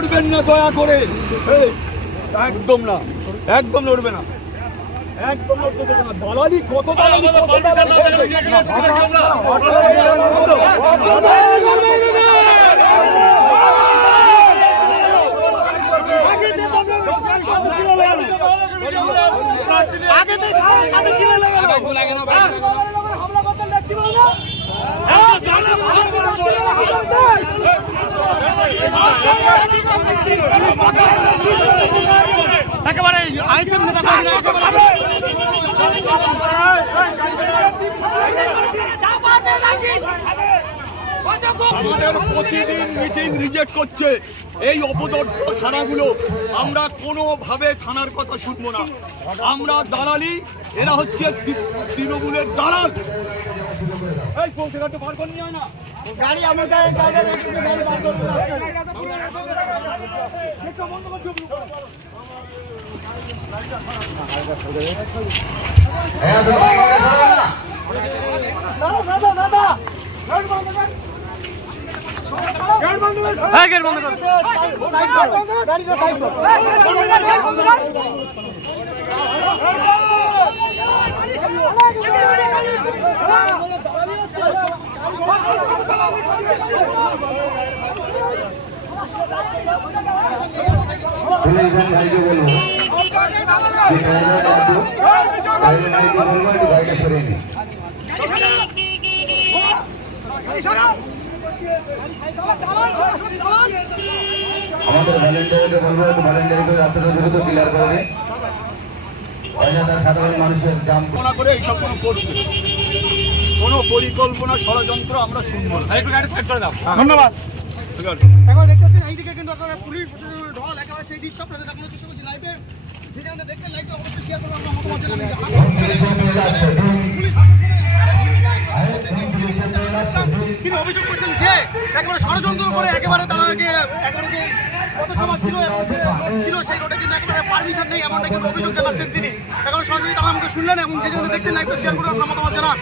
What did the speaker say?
করবেন না দয়া করে, একদম না, একদম লড়বে না, একদম লড়তে দেবে না। দালালি কত দালালি, একেবারে আইসিএম নেতা আমাদের প্রতিদিন মিটিং রিজেক্ট করছে এই অপদর্থ থানাগুলো। আমরা কোনোভাবে থানার কথা শুনবো না। আমরা দালালি, এরা হচ্ছে তৃণমূলের দালাল। এই পৌঁছাঘাটে বার করে নিয়ে হয় না গাড়ি, আমার গাড়ি বার আমাদের ভলেন্টিয়ারকে বলবো একটু ভলেন্টিয়ারকে রাস্তাটা দ্রুত ক্লিয়ার করে দিন। সাধারণ মানুষের জাম করে এইসব কোনো করছে, কোনো পরিকল্পনা ষড়যন্ত্র আমরা শুনবো না। ধন্যবাদ। ঠিক আছে, এখন দেখতে পাচ্ছেন এইদিকে কিন্তু একেবারে পুলিশ প্রশাসনের ঢল, একেবারে সেই দৃশ্য আপনাদের দেখানোর চেষ্টা করছি লাইভে। যেখানে দেখছেন লাইভটা অবশ্যই শেয়ার করবেন, আমরা মতামত জানাবেন। তিনি অভিযোগ করছেন যে একেবারে ষড়যন্ত্র করে একেবারে তারা একেবারে যে পথসভা ছিল ছিল সেই রোডে কিন্তু একেবারে পারমিশন নেই, এমনটা কিন্তু অভিযোগ জানাচ্ছেন তিনি। এখন সরাসরি তারা আমাকে শুনলেন এবং যে জন্য দেখছেন লাইভটা শেয়ার করে আপনার মতামত জানান।